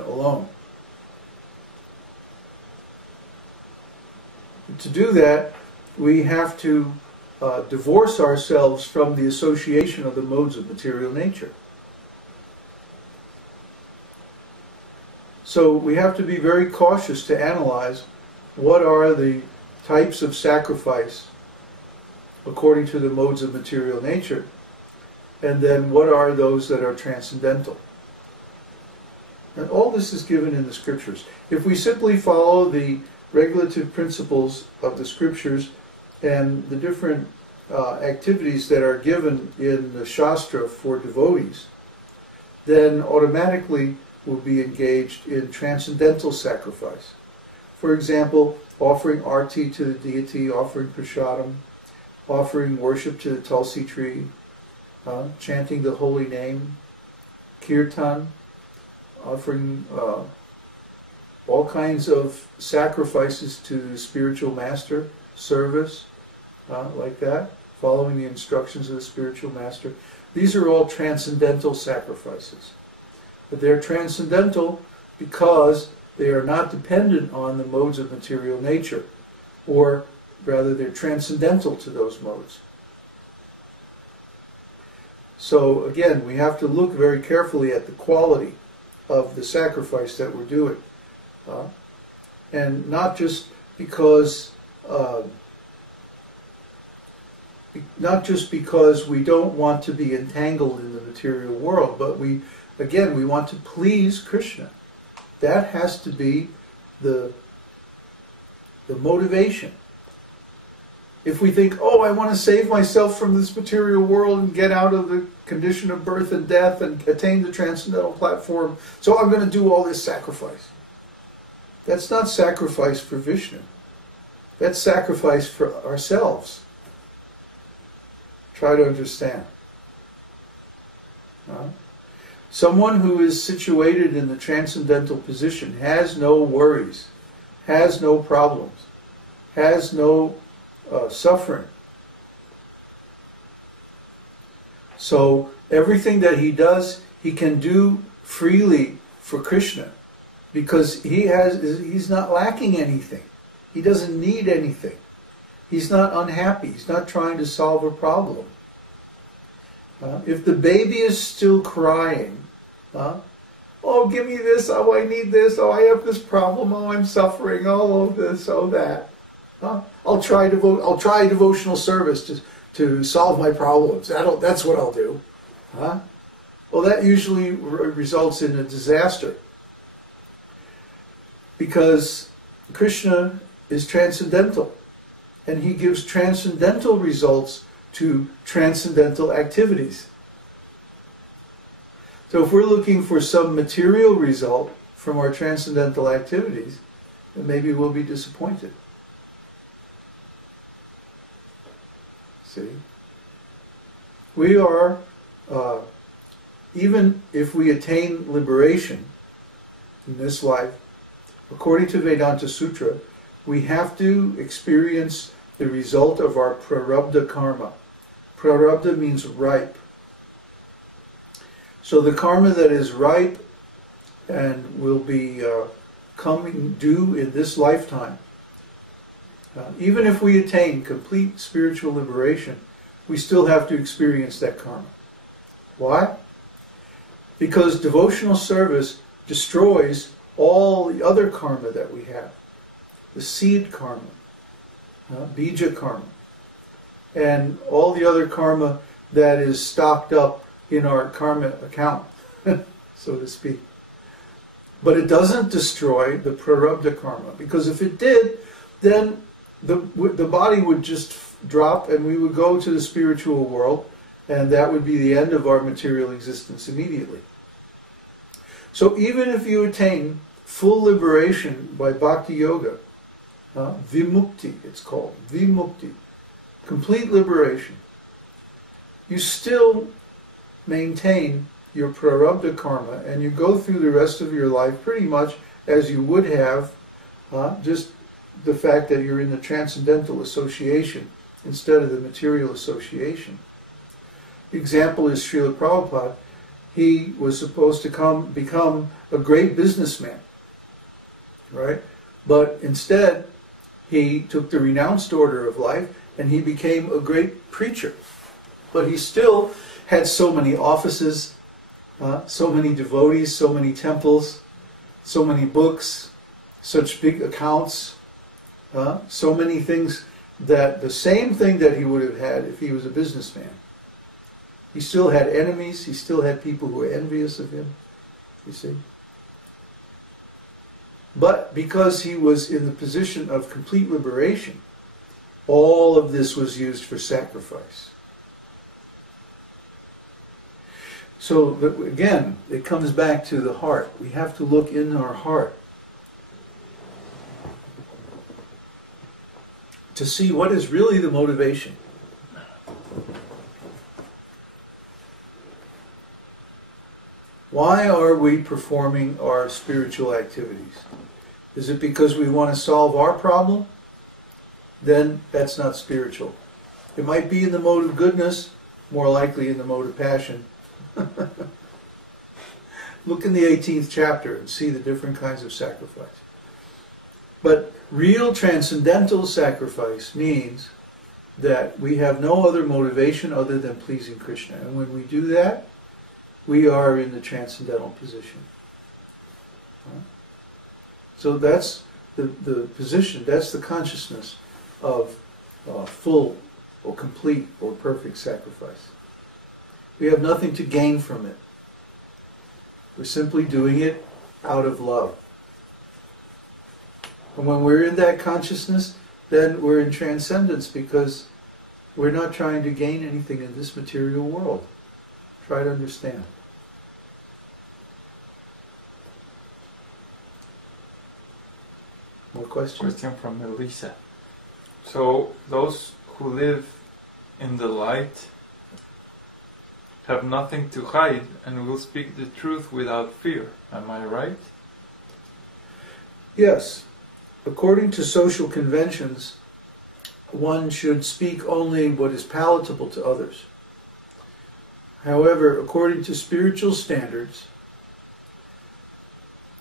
Krishna alone. To do that, we have to divorce ourselves from the association of the modes of material nature. So we have to be very cautious to analyze what are the types of sacrifice according to the modes of material nature, and then what are those that are transcendental. And all this is given in the scriptures. If we simply follow the regulative principles of the scriptures and the different activities that are given in the Shastra for devotees, then automatically we'll be engaged in transcendental sacrifice. For example, offering arti to the deity, offering prasadam, offering worship to the tulsi tree, chanting the holy name, kirtan, offering all kinds of sacrifices to the spiritual master, service, like that, following the instructions of the spiritual master. These are all transcendental sacrifices. But they're transcendental because they are not dependent on the modes of material nature, or rather they're transcendental to those modes. So again, we have to look very carefully at the quality of the sacrifice that we're doing. And not just because we don't want to be entangled in the material world, but we want to please Krishna. That has to be the motivation. If we think, oh, I want to save myself from this material world and get out of the condition of birth and death and attain the transcendental platform, so I'm going to do all this sacrifice. That's not sacrifice for Vishnu. That's sacrifice for ourselves. Try to understand. Someone who is situated in the transcendental position has no worries, has no problems, has no suffering. So everything that he does, he can do freely for Krishna, because he's not lacking anything. He doesn't need anything. He's not unhappy. He's not trying to solve a problem. If the baby is still crying, oh, give me this, oh, I need this, oh, I have this problem, oh, I'm suffering, oh, this, oh, that. I'll try devotional service to solve my problems. That's what I'll do. Well, that usually results in a disaster, because Krishna is transcendental, and he gives transcendental results to transcendental activities. So if we're looking for some material result from our transcendental activities, then maybe we'll be disappointed. See? We are, even if we attain liberation in this life, according to Vedanta Sutra, we have to experience the result of our prarabdha karma. Prarabdha means ripe. So the karma that is ripe and will be coming due in this lifetime, even if we attain complete spiritual liberation, we still have to experience that karma. Why? Because devotional service destroys all the other karma that we have. The seed karma, bija karma, and all the other karma that is stocked up in our karma account, so to speak. But it doesn't destroy the prarabdha karma, because if it did, then the body would just drop and we would go to the spiritual world, and that would be the end of our material existence immediately. So even if you attain full liberation by bhakti yoga, vimukti it's called, vimukti, complete liberation, you still maintain your prarabdha karma, and you go through the rest of your life pretty much as you would have, just the fact that you're in the transcendental association instead of the material association. The example is Srila Prabhupada. he was supposed to become a great businessman, right? But instead, he took the renounced order of life and he became a great preacher. But he still had so many offices, so many devotees, so many temples, so many books, such big accounts, so many things, that the same thing that he would have had if he was a businessman. He still had enemies, he still had people who were envious of him, you see. But because he was in the position of complete liberation, all of this was used for sacrifice. So again, it comes back to the heart. We have to look in our heart to see what is really the motivation. Why are we performing our spiritual activities? Is it because we want to solve our problem? Then that's not spiritual. It might be in the mode of goodness, more likely in the mode of passion. Look in the 18th chapter and see the different kinds of sacrifice. But real transcendental sacrifice means that we have no other motivation other than pleasing Krishna. And when we do that, we are in the transcendental position. So that's the position, that's the consciousness of full or complete or perfect sacrifice. We have nothing to gain from it. We're simply doing it out of love. And when we're in that consciousness, then we're in transcendence, because we're not trying to gain anything in this material world. Try to understand. More questions? Question from Elisa. So, those who live in the light have nothing to hide and will speak the truth without fear. Am I right? Yes. According to social conventions, one should speak only what is palatable to others. However, according to spiritual standards,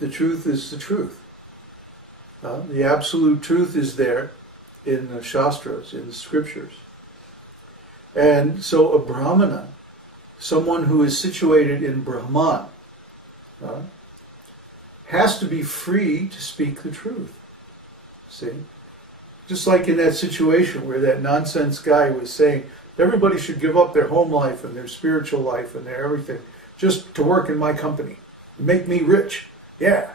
the truth is the truth. The absolute truth is there in the Shastras, in the scriptures. And so a Brahmana, someone who is situated in Brahman, has to be free to speak the truth. See? Just like in that situation where that nonsense guy was saying, everybody should give up their home life and their spiritual life and their everything just to work in my company. Make me rich. Yeah.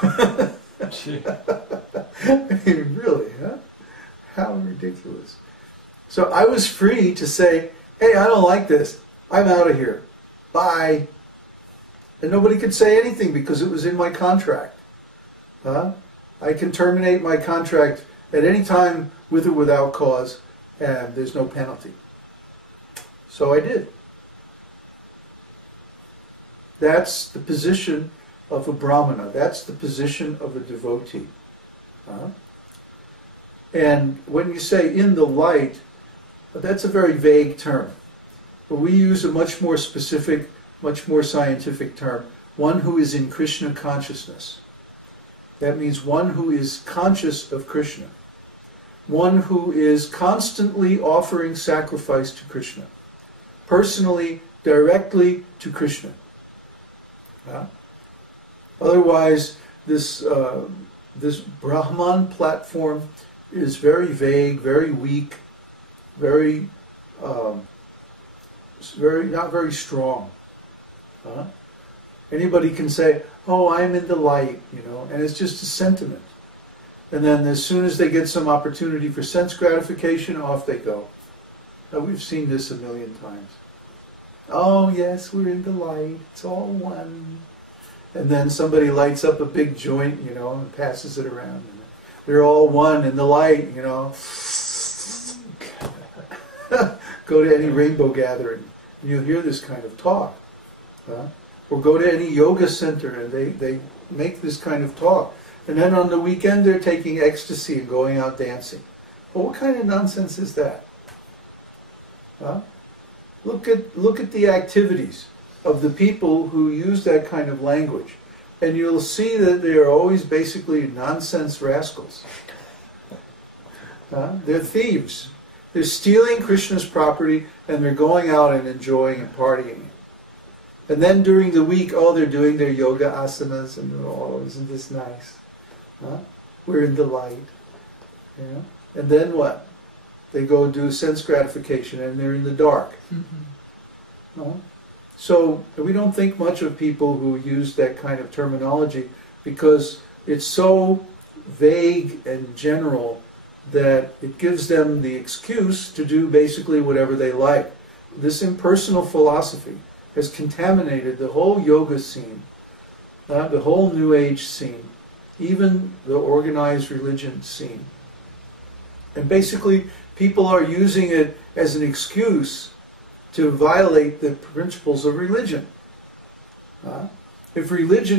I mean, really, huh? How ridiculous. So I was free to say, hey, I don't like this. I'm out of here. Bye. And nobody could say anything because it was in my contract. I can terminate my contract at any time with or without cause, and there's no penalty. So I did. That's the position of a Brahmana. That's the position of a devotee. And when you say in the light, that's a very vague term. But we use a much more specific, much more scientific term. One who is in Krishna consciousness. That means one who is conscious of Krishna. One who is constantly offering sacrifice to Krishna. Personally, directly to Krishna. Otherwise, this Brahman platform is very vague, very weak, very not very strong. Anybody can say, "Oh, I'm in the light," and it's just a sentiment. And then as soon as they get some opportunity for sense gratification, off they go. Now, we've seen this a million times. Oh, yes, we're in the light. It's all one. And then somebody lights up a big joint, and passes it around. And they're all one in the light, Go to any rainbow gathering, and you'll hear this kind of talk. Or go to any yoga center, and they make this kind of talk. And then on the weekend, they're taking ecstasy and going out dancing. Well, what kind of nonsense is that? Look at the activities. of the people who use that kind of language. And you'll see that they are always basically nonsense rascals. They're thieves. They're stealing Krishna's property and they're going out and enjoying and partying. And then during the week, they're doing their yoga asanas and isn't this nice? We're in the light. And then what? They go do sense gratification and they're in the dark. So we don't think much of people who use that kind of terminology because it's so vague and general that it gives them the excuse to do basically whatever they like. This impersonal philosophy has contaminated the whole yoga scene, the whole New Age scene, even the organized religion scene. And basically, people are using it as an excuse to violate the principles of religion. If religion